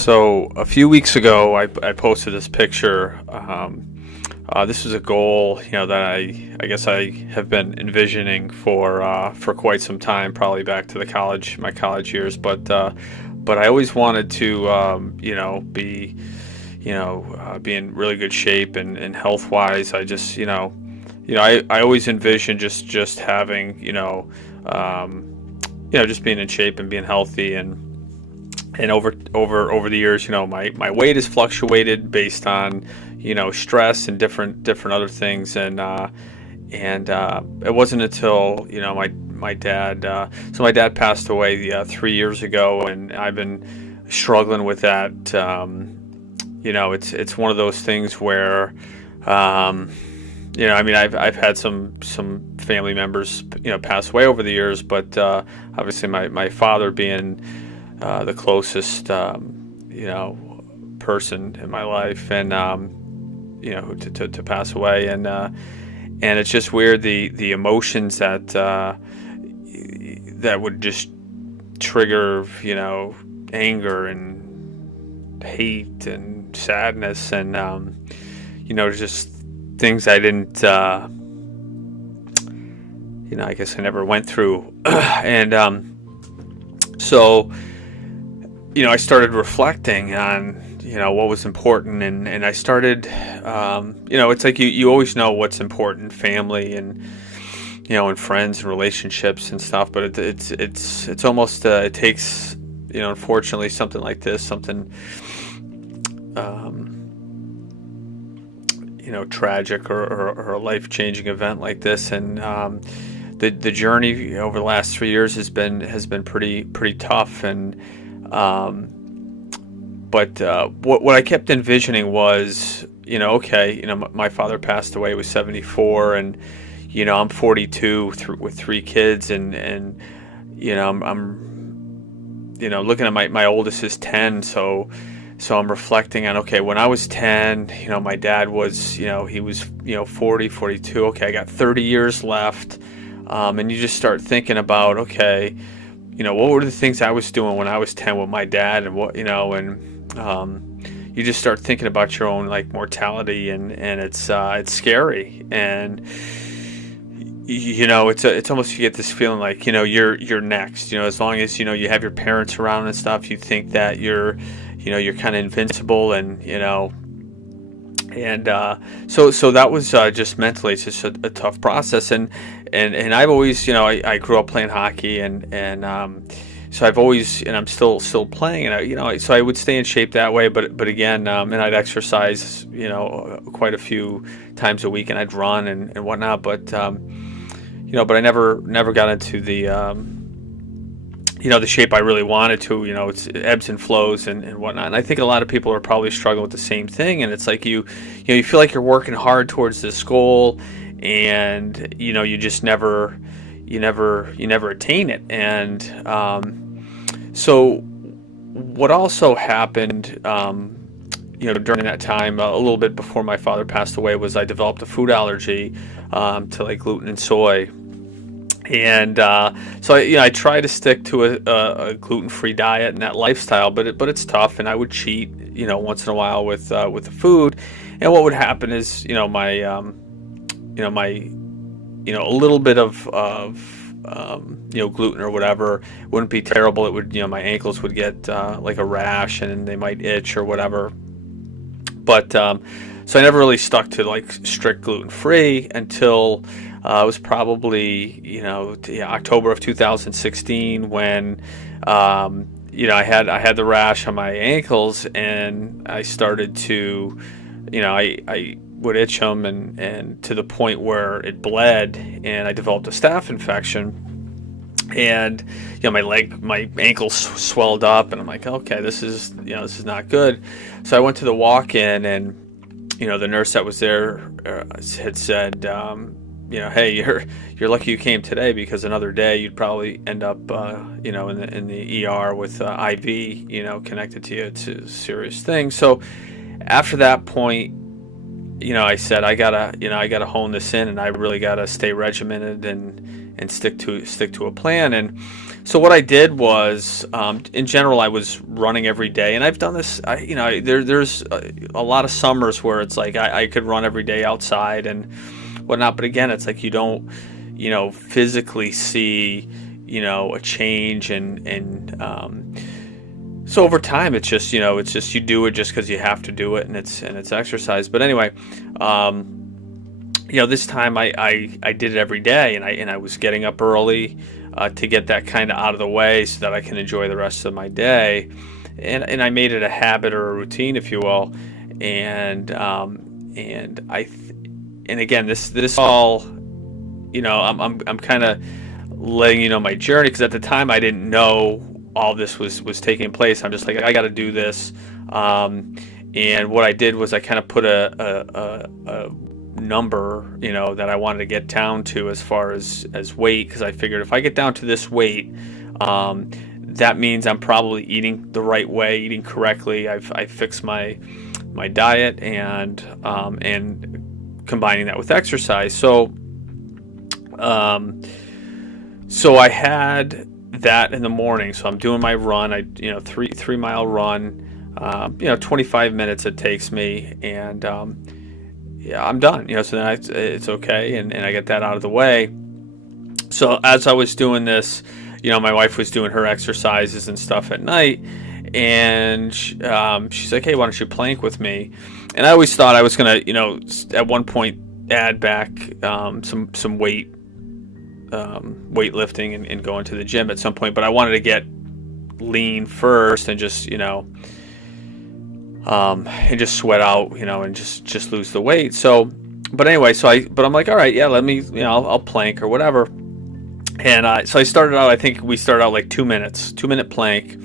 So a few weeks ago, I posted this picture. This was a goal, that I guess I have been envisioning for quite some time, probably back to my college years. But I always wanted to, be in really good shape and health wise. I always envision just having, just being in shape and being healthy and over the years, my weight has fluctuated based on, stress and different other things, and it wasn't until my dad my dad passed away 3 years ago, and I've been struggling with that. It's one of those things where, I've had some family members pass away over the years, but obviously my father being the closest, person in my life, and to pass away, and it's just weird the emotions that would just trigger, anger and hate and sadness, and just things I didn't, I guess I never went through, and so. I started reflecting on, what was important, and I started, it's like you always know what's important, family and, and friends and relationships and stuff, but it's almost, it takes, unfortunately something like this, something, tragic or a life-changing event like this, and the journey over the last 3 years has been pretty tough, and but what I kept envisioning was, my father passed away, he was 74, and I'm 42 with 3 kids, and I'm looking at my oldest is 10, so I'm reflecting on, okay, when I was 10, my dad was, he was 40, 42. Okay, I got 30 years left, and you just start thinking about, okay, what were the things I was doing when I was 10 with my dad, and what, you just start thinking about your own mortality, and it's scary, and it's almost, you get this feeling like, you're next, as long as, you have your parents around and stuff, you think that you're kind of invincible, and, so that was just mentally, it's just a tough process, and I've always, I grew up playing hockey, and so I've always, and I'm still playing, and so I would stay in shape that way, but again, and I'd exercise, quite a few times a week, and I'd run and whatnot, but but I never got into the the shape I really wanted to. It's ebbs and flows and whatnot. And I think a lot of people are probably struggling with the same thing. And it's like you feel like you're working hard towards this goal, and you just never attain it. And so what also happened, during that time, a little bit before my father passed away, was I developed a food allergy to gluten and soy. And so I try to stick to a gluten-free diet and that lifestyle, but it's tough. And I would cheat, once in a while with the food. And what would happen is, my a little bit of gluten or whatever wouldn't be terrible. It would, my ankles would get like a rash, and they might itch or whatever. But so I never really stuck to strict gluten-free until. It was probably October of 2016 when I had the rash on my ankles, and I started to I would itch them, and to the point where it bled, and I developed a staph infection, and my ankles swelled up, and I'm like, okay, this is not good. So I went to the walk-in, and the nurse that was there had said, hey, you're lucky you came today, because another day you'd probably end up, in the ER with IV, connected to you. It's a serious thing. So after that point, I said I gotta hone this in, and I really gotta stay regimented and stick to a plan. And so what I did was, in general, I was running every day, and I've done this. There's a lot of summers where it's like I could run every day outside and whatnot, but again, it's like you don't, physically see, a change, and so over time, it's just you do it just because you have to do it, and it's exercise. But anyway, this time I did it every day, and I was getting up early to get that kind of out of the way so that I can enjoy the rest of my day, and I made it a habit or a routine, if you will, and again, this all, I'm kind of letting you know my journey, because at the time I didn't know all this was taking place. I'm just like, I got to do this, and what I did was I kind of put a number, that I wanted to get down to as far as weight, because I figured if I get down to this weight, that means I'm probably eating the right way, eating correctly. I fixed my diet and combining that with exercise. So I had that in the morning. So I'm doing my run. 3 mile run. 25 minutes it takes me, and I'm done. So then it's okay, and I get that out of the way. So as I was doing this, my wife was doing her exercises and stuff at night, and she's like, "Hey, why don't you plank with me?" And I always thought I was gonna, at one point add back some weightlifting and go into the gym at some point, but I wanted to get lean first and just and just sweat out, and just lose the weight. So, but anyway, I'm like, all right, yeah, let me, I'll plank or whatever. And so I started out. I think we started out like 2-minute plank,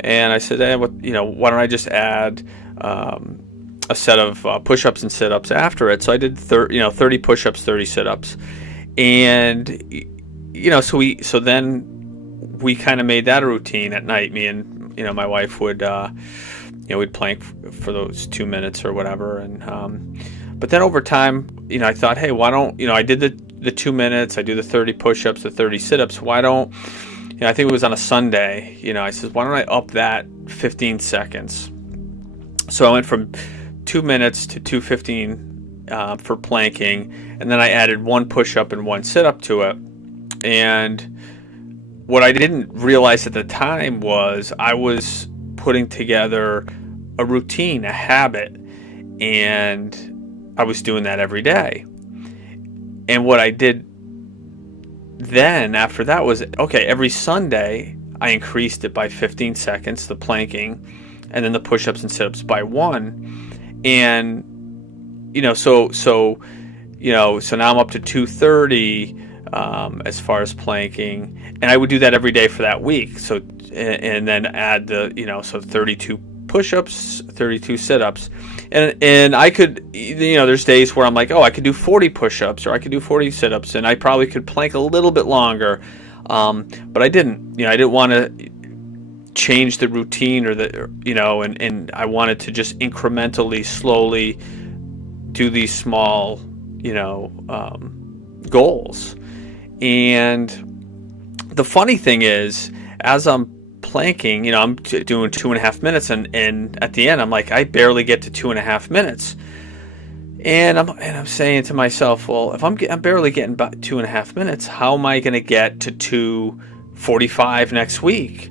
and I said, hey, why don't I just add a set of push-ups and sit-ups after it? So I did 30 push-ups, 30 sit-ups. And so then we kind of made that a routine at night. Me and my wife would we'd plank for those 2 minutes or whatever. And but then over time, I thought, hey, why don't I did the 2 minutes, I do the 30 push-ups, the 30 sit-ups. Why don't I think it was on a Sunday. I said, why don't I up that 15 seconds? So I went from 2 minutes to 2:15. For planking, and then I added 1 push-up and 1 sit-up to it. And what I didn't realize at the time was I was putting together a routine, a habit, and I was doing that every day. And what I did then after that was, okay, every Sunday I increased it by 15 seconds, the planking, and then the push-ups and sit-ups by 1. And so now I'm up to 230 as far as planking, and I would do that every day for that week. So and then add the 32 push-ups, 32 sit-ups, and I could there's days where I'm like, I could do 40 push-ups or I could do 40 sit-ups, and I probably could plank a little bit longer, but I didn't. I didn't want to change the routine or and I wanted to just incrementally, slowly do these small, goals. And the funny thing is, as I'm planking, I'm doing 2.5 minutes, and at the end, I'm like, I barely get to 2.5 minutes. And I'm saying to myself, well, if I'm barely getting about 2.5 minutes, how am I going to get to 2:45 next week?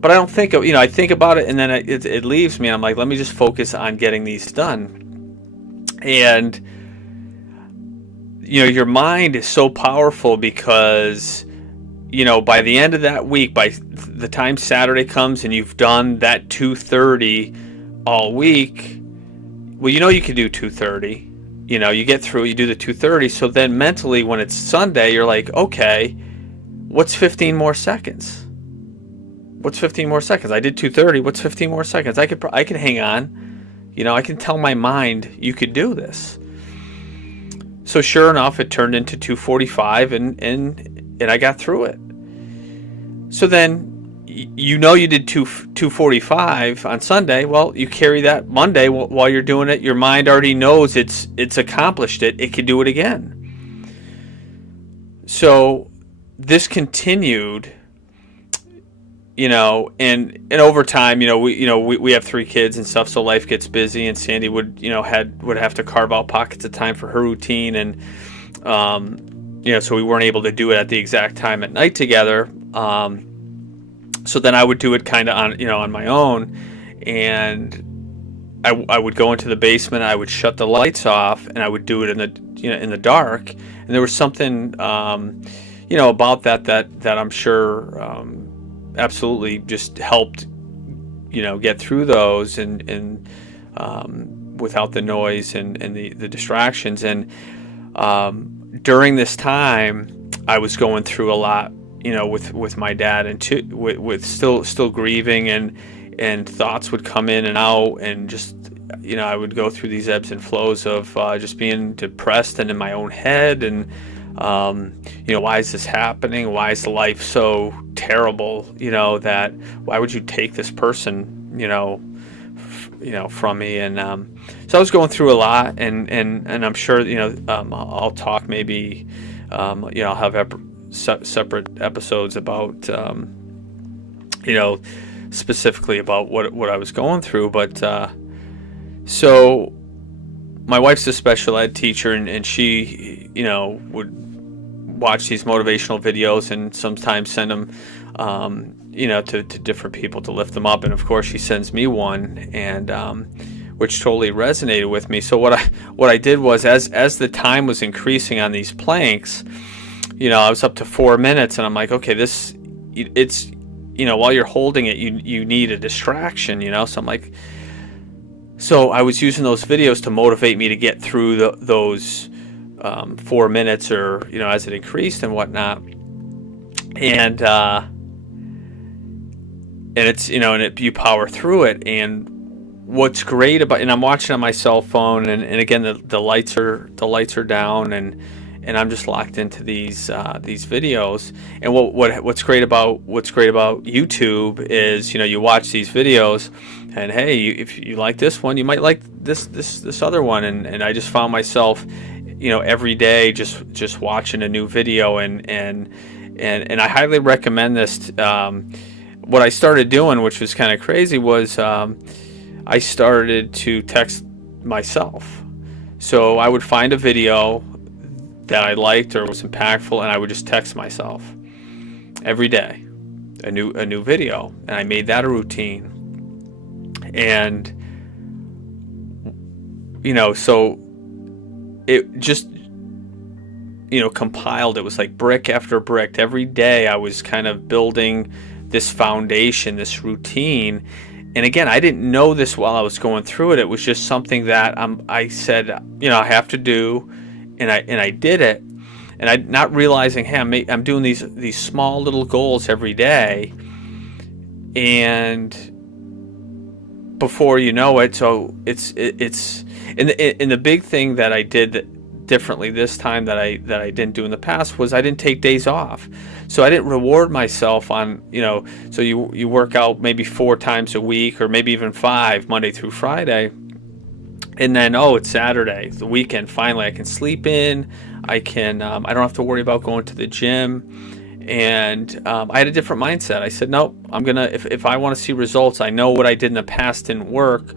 But I don't think of, I think about it, and then it leaves me, and I'm like, let me just focus on getting these done. And your mind is so powerful, because by the end of that week, by the time Saturday comes and you've done that 2:30 all week, well, you can do 2:30. You get through, you do the 2:30. So then mentally, when it's Sunday, you're like, okay, what's 15 more seconds? What's 15 more seconds? I did 2:30. What's 15 more seconds? I could hang on. I can tell my mind, you could do this. So sure enough, it turned into 2:45, and I got through it. So then, you did 245 on Sunday. Well, you carry that Monday while you're doing it. Your mind already knows it's accomplished it. It can do it again. So this continued, and over time, we have 3 kids and stuff, so life gets busy, and Sandy would have to carve out pockets of time for her routine, and so we weren't able to do it at the exact time at night together. So then I would do it kind of on my own, and I would go into the basement. I would shut the lights off, and I would do it in the dark. And there was something about that I'm sure absolutely just helped get through those and without the noise and the distractions. And during this time, I was going through a lot. With my dad, and with still grieving, and thoughts would come in and out, and just I would go through these ebbs and flows of just being depressed and in my own head, and why is this happening? Why is life so terrible? That why would you take this person from me? And so I was going through a lot, and I'm sure I'll talk maybe I'll have separate episodes about specifically about what I was going through. But so my wife's a special ed teacher, and she would watch these motivational videos and sometimes send them to different people to lift them up. And of course she sends me one, and which totally resonated with me. So what I did was, as the time was increasing on these planks, I was up to 4 minutes, and I'm like, okay, it's while you're holding it, you need a distraction, So I'm like, so I was using those videos to motivate me to get through those 4 minutes, or as it increased and whatnot. And it's you power through it. And what's great about, and I'm watching on my cell phone, and again the lights are down, and I'm just locked into these videos. And what's great about YouTube is you watch these videos, and hey, if you like this one, you might like this other one. And I just found myself every day just watching a new video, and I highly recommend this. What I started doing, which was kind of crazy, was I started to text myself. So I would find a video that I liked or was impactful, and I would just text myself every day a new video, and I made that a routine. And so it just compiled. It was like brick after brick. Every day I was kind of building this foundation, this routine. And again, I didn't know this while I was going through it. It was just something that I said I have to do. And I did it, and I not realizing, hey, I'm doing these small little goals every day, and before you know it, so it's and the big thing that I did differently this time that I didn't do in the past was I didn't take days off. So I didn't reward myself on so you work out maybe 4 times a week, or maybe even 5, Monday through Friday. And then, it's Saturday, the weekend, finally I can sleep in. I can, I don't have to worry about going to the gym. And I had a different mindset. I said, no, I'm going to, if I want to see results, I know what I did in the past didn't work.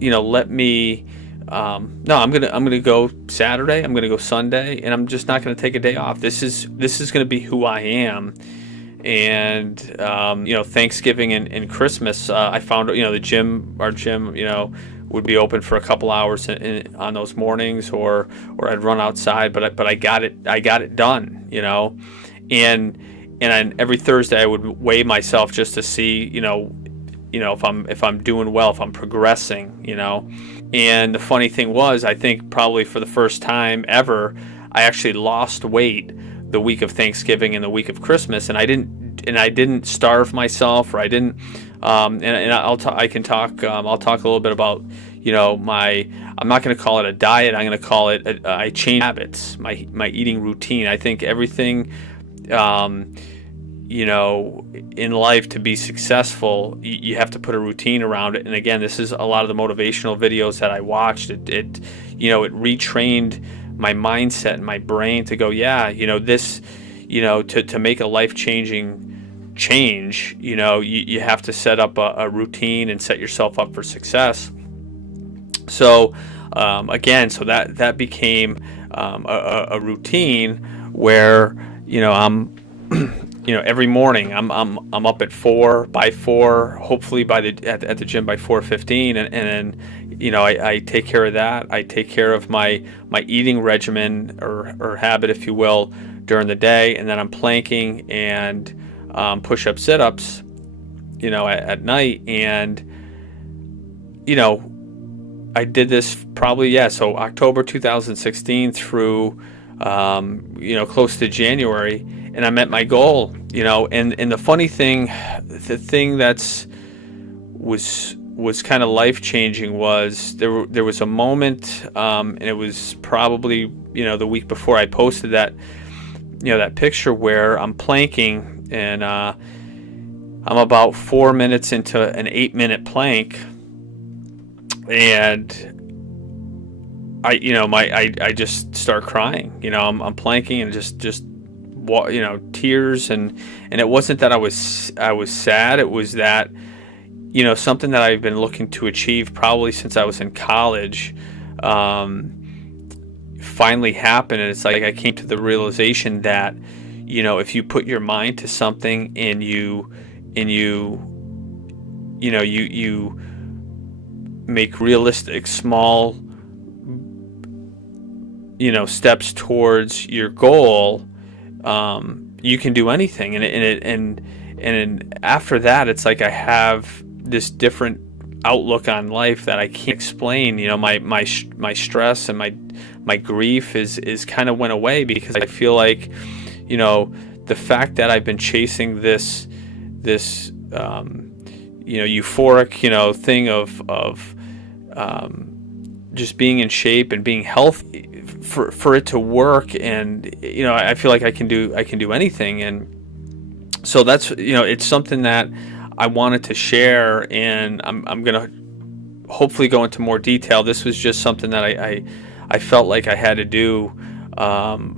Let me, no, I'm going to go Saturday, I'm going to go Sunday, and I'm just not going to take a day off. This is going to be who I am. And, Thanksgiving and Christmas, I found, our gym, would be open for a couple hours on those mornings, or I'd run outside, but I got it done, and every Thursday I would weigh myself just to see, if I'm doing well, if I'm progressing, and the funny thing was, I think probably for the first time ever, I actually lost weight the week of Thanksgiving and the week of Christmas, and I didn't starve myself, or I didn't. I'll talk a little bit about, I'm not going to call it a diet. I'm going to call it, I changed habits, my eating routine. I think everything, you know, in life, to be successful, you have to put a routine around it. And again, this is a lot of the motivational videos that I watched. It you know, it retrained my mindset and my brain to go, yeah, you know, this, you know, to make a life-changing change, you know, you have to set up a routine and set yourself up for success. So again, so that became a routine where, you know, I'm you know, every morning I'm up at 4, by 4, hopefully by at the gym by 4:15, and then, you know, I take care of that. I take care of my eating regimen, or habit, if you will, during the day, and then I'm planking and push-ups, sit-ups, you know, at night. And, you know, I did this probably, yeah, so October 2016 through, you know, close to January, and I met my goal, you know. And the funny thing, the thing was kind of life changing was there was a moment, and it was probably, you know, the week before I posted that, you know, that picture where I'm planking, and I'm about 4 minutes into an 8-minute plank, and you know, I just start crying. You know, I'm planking, and just you know, tears, and it wasn't that I was sad. It was that, you know, something that I've been looking to achieve probably since I was in college, finally happened. And it's like I came to the realization that, you know, if you put your mind to something, and you know, you make realistic small, you know, steps towards your goal, you can do anything. And after that, it's like I have this different outlook on life that I can't explain. You know, my stress and my grief is kind of went away, because I feel like, you know, the fact that I've been chasing this you know, euphoric, you know, thing of just being in shape and being healthy, for it to work. And, you know, I feel like I can do anything. And so that's, you know, it's something that I wanted to share, and I'm gonna hopefully go into more detail. This was just something that I felt like I had to do,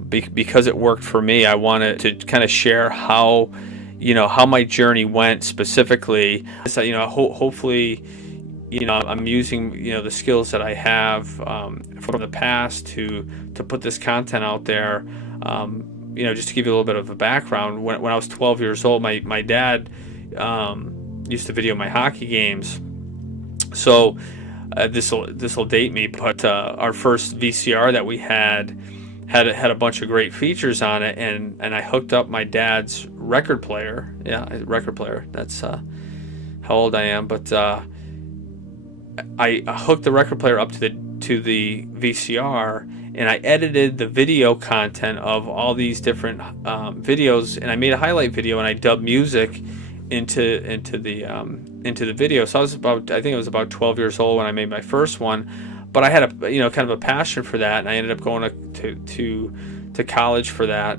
because it worked for me. I wanted to kind of share how, you know, how my journey went specifically. So, you know, hopefully, you know, I'm using, you know, the skills that I have from the past to put this content out there. You know, just to give you a little bit of a background, when I was 12 years old, my dad used to video my hockey games. So this will date me, but our first VCR that we had a bunch of great features on it, and I hooked up my dad's record player. Yeah, record player. That's how old I am. But I hooked the record player up to the VCR, and I edited the video content of all these different videos, and I made a highlight video, and I dubbed music into the video. So I think I was about 12 years old when I made my first one, but I had a, you know, kind of a passion for that, and I ended up going to college for that,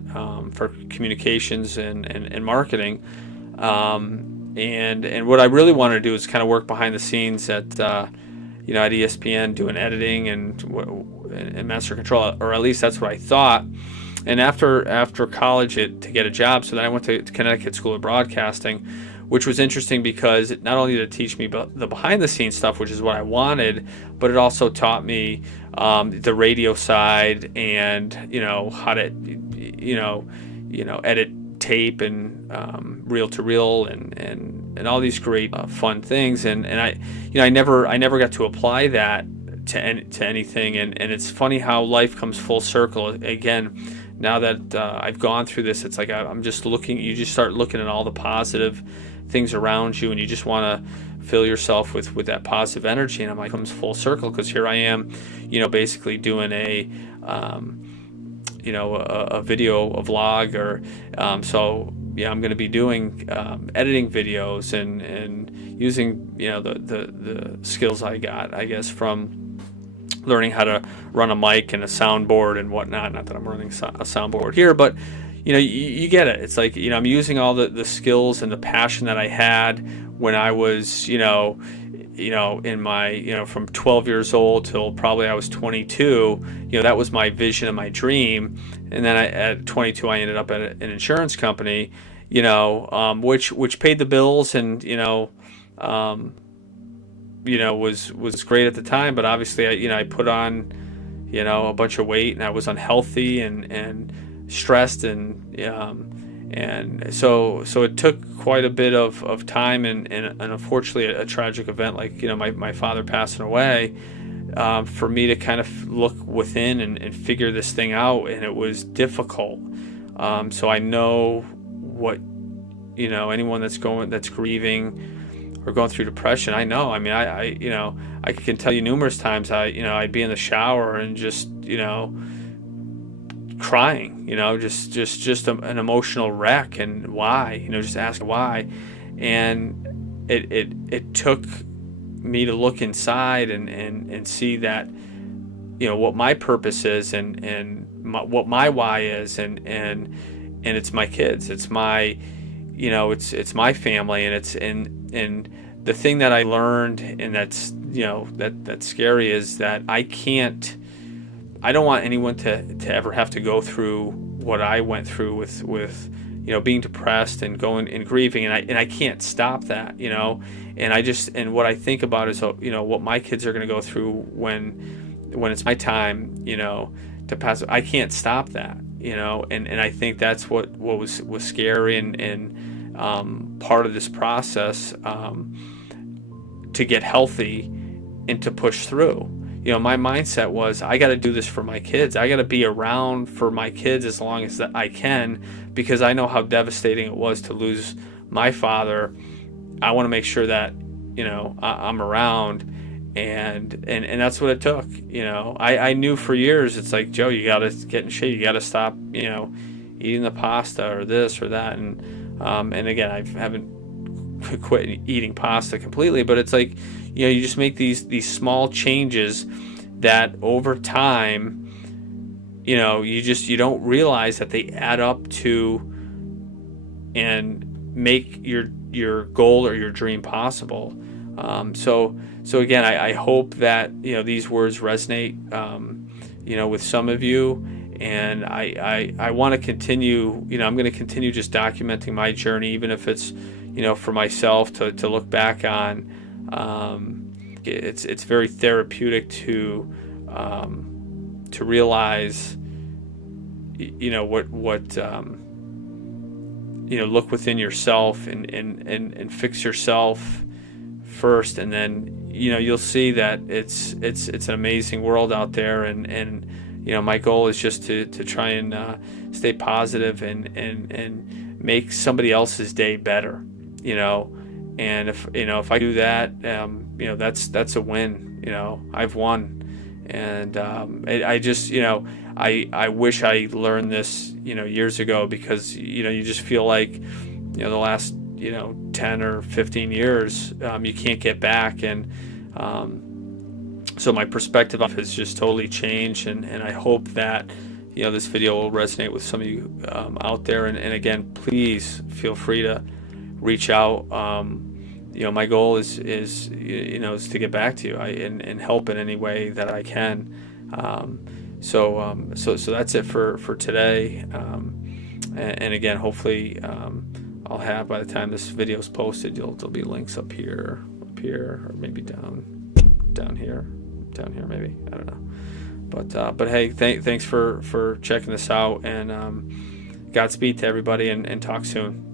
for communications and marketing. And what I really wanted to do is kind of work behind the scenes at you know, at ESPN, doing editing and master control, or at least that's what I thought. And after college, to get a job, so then I went to Connecticut School of Broadcasting, which was interesting because it not only did it teach me the behind the scenes stuff, which is what I wanted, but it also taught me the radio side, and, you know, how to you know edit tape, and reel to reel, and all these great fun things. And I, you know, I never got to apply that to anything. And it's funny how life comes full circle again. Now that I've gone through this, it's like I'm just looking. You just start looking at all the positive things around you, and you just want to fill yourself with that positive energy. And I'm like, it comes full circle, because here I am, you know, basically doing a you know, a video, a vlog, or so yeah, I'm going to be doing editing videos and using, you know, the skills I got, I guess, from learning how to run a mic and a soundboard and whatnot. Not that I'm running a soundboard here, but, you get it. It's like, I'm using all the skills and the passion that I had when I was, in my, from 12 years old till probably I was 22. That was my vision and my dream. And then at 22, I ended up at an insurance company, which paid the bills, and was great at the time. But obviously, I put on, a bunch of weight, and I was unhealthy and stressed, and so it took quite a bit of time, and unfortunately a tragic event like, my father passing away, for me to kind of look within and figure this thing out, and it was difficult. So I know what, anyone that's grieving or going through depression, I know. I mean, I can tell you numerous times I'd be in the shower and just, crying, just an emotional wreck, and why, just ask why. And it took me to look inside and see that, what my purpose is, and what my why is, and it's my kids, it's my, it's my family, and it's and the thing that I learned, and that's, that's scary, is that I don't want anyone to ever have to go through what I went through with being depressed and going and grieving, and I can't stop that, and what I think about is, what my kids are going to go through when it's my time, to pass. I can't stop that, and I think that's what was scary, and part of this process, to get healthy and to push through. My mindset was, I got to do this for my kids. I got to be around for my kids as long as I can, because I know how devastating it was to lose my father. I want to make sure that, I'm around, and that's what it took. I knew for years, it's like, Joe, you got to get in shape. You got to stop, eating the pasta or this or that. And again, I haven't quit eating pasta completely, but it's like, you just make these small changes that over time, you don't realize that they add up to and make your goal or your dream possible. So again, I hope that, these words resonate, with some of you. And I want to continue, I'm going to continue just documenting my journey, even if it's, for myself to look back on. It's very therapeutic to realize, what look within yourself and fix yourself first, and then you'll see that it's an amazing world out there, and my goal is just to try and stay positive and make somebody else's day better, and if I do that, that's a win. I've won, and I just, I wish I learned this, years ago, because you just feel like, the last 10 or 15 years, you can't get back, and so my perspective has just totally changed, and I hope that this video will resonate with some of you out there, and again, please feel free to reach out. My goal is to get back to you and help in any way that I can. So that's it for today. And again, hopefully, I'll have, by the time this video is posted, there'll be links up here, or maybe down here, maybe, I don't know. But hey, thanks for checking this out, and Godspeed to everybody, and talk soon.